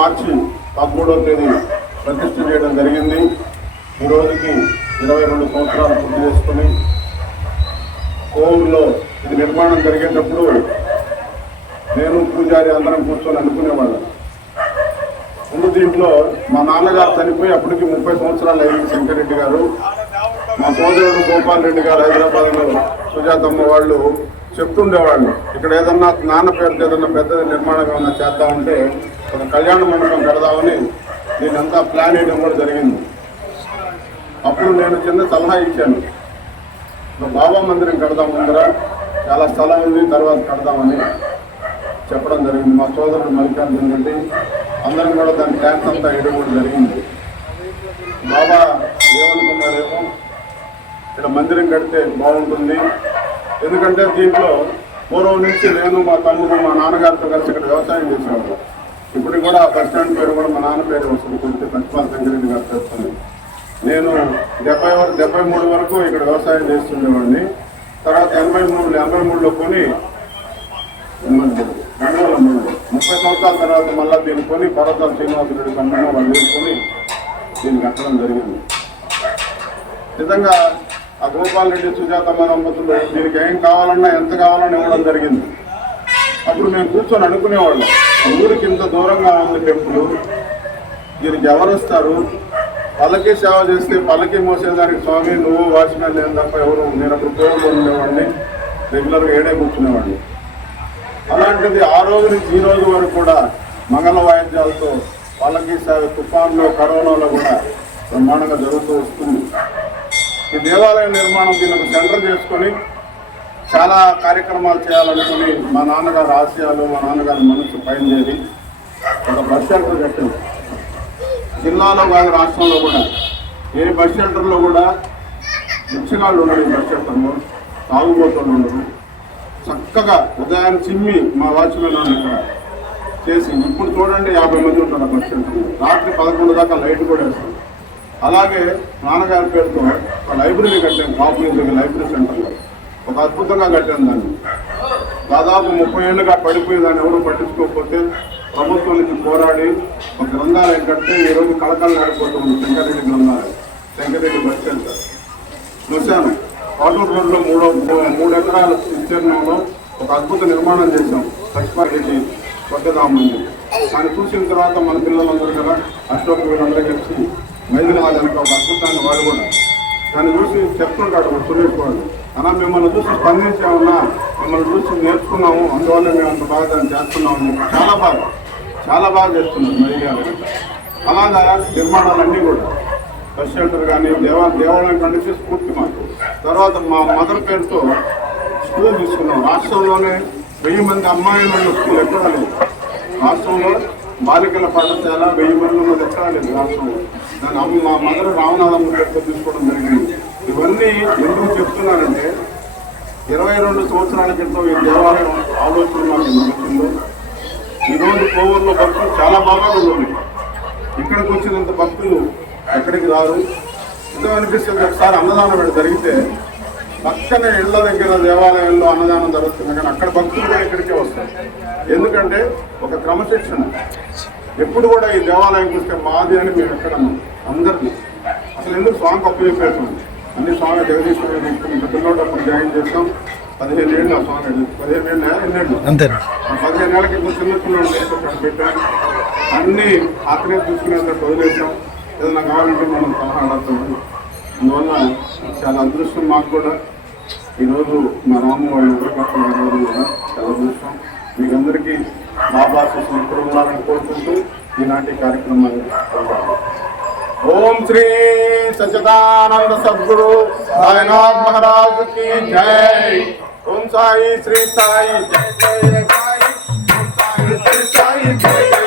మార్చి పదమూడవ తేదీ ప్రతిష్ట చేయడం జరిగింది. ఈ రోజుకి ఇరవై రెండు సంవత్సరాలు పూర్తి చేసుకుని కోవిడ్లో ఇది నిర్మాణం జరిగేటప్పుడు నేను పూజారి అందరం కూర్చొని అనుకునేవాళ్ళం. ముందు దీంట్లో మా నాన్నగారు చనిపోయి అప్పటికి ముప్పై సంవత్సరాలు అయింది శంకరెడ్డి గారు. మా సోదరుడు గోపాల్ రెడ్డి గారు హైదరాబాద్లో సుజాతమ్మ వాళ్ళు చెప్తుండేవాళ్ళు. ఇక్కడ ఏదన్నా నాన్న పేరుతో ఏదన్నా పెద్ద నిర్మాణం ఏమన్నా చేద్దామంటే ఒక కళ్యాణ మండపం కడదామని దీన్నంతా ప్లాన్ వేయడం కూడా జరిగింది. అప్పుడు నేను చిన్న సలహా ఇచ్చాను. ఒక బాబా మందిరం కడదాం ముందర చాలా స్థలం ఉంది తర్వాత కడదామని చెప్పడం జరిగింది. మా సోదరుడు మల్లికార్జున్ రెడ్డి అందరం కూడా దాని ప్లాన్స్ అంతా వేయడం కూడా జరిగింది. బాబా ఏమనుకున్నారేమో ఇక్కడ మందిరం కడితే బాగుంటుంది. ఎందుకంటే దీంట్లో పూర్వం నుంచి నేను మా తమ్ముడు మా నాన్నగారితో కలిసి ఇక్కడ వ్యవసాయం చేసేవాడు ఇప్పుడు కూడా బస్ స్టాండ్ పేరు కూడా మా నాన్న పేరు వస్తుంది. కొంచెం పచ్చిపాల సంగరెడ్డి గారు చేస్తుంది నేను డెబ్బై వరకు డెబ్బై మూడు వరకు ఇక్కడ వ్యవసాయం చేస్తుండేవాడిని. తర్వాత ఎనభై మూడు ఎనభై మూడులో కొని రెండు వేల మూడు ముప్పై సంవత్సరాల తర్వాత మళ్ళీ దీన్ని కొని పర్వతాల శ్రీనివాసరెడ్డి కన్నా వాళ్ళు తీసుకొని దీన్ని కట్టడం జరిగింది. నిజంగా ఆ గోపాల్ రెడ్డి సుజాతమ్మ దంపతులు దీనికి ఏం కావాలన్నా ఎంత కావాలన్నా ఇవ్వడం జరిగింది. అప్పుడు మేము కూర్చొని అనుకునేవాళ్ళం. ఊరికి ఇంత దూరంగా ఉంది టెంపుల్. దీనికి ఎవరు వస్తారు పల్లకి సేవ చేస్తే పల్లకి మోసేదానికి స్వామి నువ్వు వాచ్మెన్ లేని తప్ప ఎవరు నేను అప్పుడు ఉండేవాడిని. రెగ్యులర్గా ఏడే కూర్చునేవాడిని. అలాంటిది ఆ రోజు నుంచి ఈ రోజు వరకు కూడా మంగళ వాయిద్యాలతో వాళ్ళకి సేవ తుఫాన్లో కరోనాలో కూడా బ్రహ్మాండంగా జరుగుతూ వస్తుంది. ఈ దేవాలయ నిర్మాణం దీన్ని సెంటర్ చేసుకొని చాలా కార్యక్రమాలు చేయాలనుకుని మా నాన్నగారు ఆశయాలు మా నాన్నగారి మనసు బయలుదేరి ఒక బస్ షెల్టర్ కట్టింది జిల్లాలో కాదు రాష్ట్రంలో కూడా. ఏ బస్ షెల్టర్లో కూడా భిక్షగాళ్ళు ఉండరు ఈ బస్ షెల్టర్లో. తాగుబోతులు ఉండరు చక్కగా ఉదయం చిమ్మి మా వాచ్మెన్ ఇక్కడ చేసి ఇప్పుడు చూడండి యాభై మంది ఉంటారు ఆ బస్ షెల్టర్ రాత్రి పదకొండు దాకా లైట్ కూడా వేస్తారు అలాగే నాన్నగారి పేరుతో ఒక లైబ్రరీ కట్టాను కాపు లైబ్రరీ సెంటర్లో. ఒక అద్భుతంగా కట్టాను దాన్ని. దాదాపు ముప్పై ఏళ్ళుగా పడిపోయి దాన్ని ఎవరు పట్టించుకోకపోతే ప్రభుత్వం నుంచి పోరాడి ఒక గ్రంథాలయం కడితే ఈ రోజు కళకళ నడిపోతుంది శంకరెడ్డి గ్రంథాలయం. శంకరెడ్డి బస్ సెంటర్ చూశాను. కాటూరు రోడ్లో మూడో మూడు ఎకరాల విస్తీర్ణంలో ఒక అద్భుత నిర్మాణం చేశాం. లక్ష్మారెడ్డి కొత్తదామని దాన్ని చూసిన తర్వాత మన పిల్లలందరూ కదా అశోక్ వీళ్ళందరూ కలిసి మైదినాథ్ వెనక ఒక అద్భుతాన్ని వాడి కూడా దాన్ని చూసి చెప్తుంటాడు ఒక సురేష్ వాళ్ళు. అలా మిమ్మల్ని చూసి స్పందించామన్నా మిమ్మల్ని చూసి నేర్చుకున్నాము అందువల్ల మేము అంత బాగా దాన్ని చేస్తున్నాము చాలా బాగా చాలా బాగా చేస్తున్నాం మరిగారు అలాగా నిర్మాణాలన్నీ కూడా. బస్ షెల్టర్ కానీ దేవా దేవాలయం కంటే స్ఫూర్తి మాకు. తర్వాత మా మదర్ పేరుతో స్కూల్ తీసుకున్నాం. రాష్ట్రంలోనే వెయ్యి మంది అమ్మాయిలు ఉన్న స్కూల్ ఎక్కడా లేదు. రాష్ట్రంలో బాలికల పాఠశాల వెయ్యి మంది ఉన్నది ఎక్కడా లేదు రాష్ట్రంలో. దాని అమ్మ మా మదర్ రామనాథమ్మ పేరుతో తీసుకోవడం జరిగింది. ఇవన్నీ ఎందుకు చెప్తున్నానంటే ఇరవై రెండు సంవత్సరాల క్రితం ఈ దేవాలయం ఆలోచన నాకు నడుస్తుందో. ఈరోజు కోవూరులో భక్తులు చాలా బాగా ఉన్నాయి ఇక్కడికి వచ్చినంత భక్తులు ఎక్కడికి రారు? ఇదో అనిపిస్తుంది ఒకసారి అన్నదానం ఇక్కడ జరిగితే పక్కనే ఇళ్ళ దగ్గర దేవాలయంలో అన్నదానం జరుగుతుంది కానీ అక్కడ భక్తులు కూడా ఇక్కడికే వస్తారు. ఎందుకంటే ఒక క్రమశిక్షణ. ఎప్పుడు కూడా ఈ దేవాలయం వస్తే మాది అని మేము ఎక్కడ అందరినీ. అసలు ఎందుకు స్వామికి అప్పు చెప్పేసాం అన్ని స్వామి జగదీశ్వర పిల్లలప్పుడు జాయిన్ చేస్తాం. పదిహేను ఏళ్ళు ఆ స్వామి పదిహేను ఏళ్ళు ఎన్నేళ్ళు అంతే. పదిహేను ఏళ్ళకి ఇప్పుడు చిన్న పిల్లలు తీసుకొచ్చి అక్కడ పెట్టాం అన్ని అక్కడే చూసుకునేందుకు వదిలేసాం ఏదైనా కావాలంటే మనం సలహా అడుగుతాం అందువల్ల చాలా అదృష్టం మాకు కూడా. ఈరోజు మా రాము వాళ్ళు ఊరికొస్తున్న రోజు కూడా. చాలా అదృష్టం. మీకందరికీ బాబా శిష్యులు ఎప్పుడు ఉండాలని కోరుకుంటూ ఈనాటి కార్యక్రమాన్ని ओम श्री सचिदानंद सदगुरु साईनाथ महाराज की जय। ओम साई, श्री साई, जय जय, साई। ओम साई, श्री साई जय।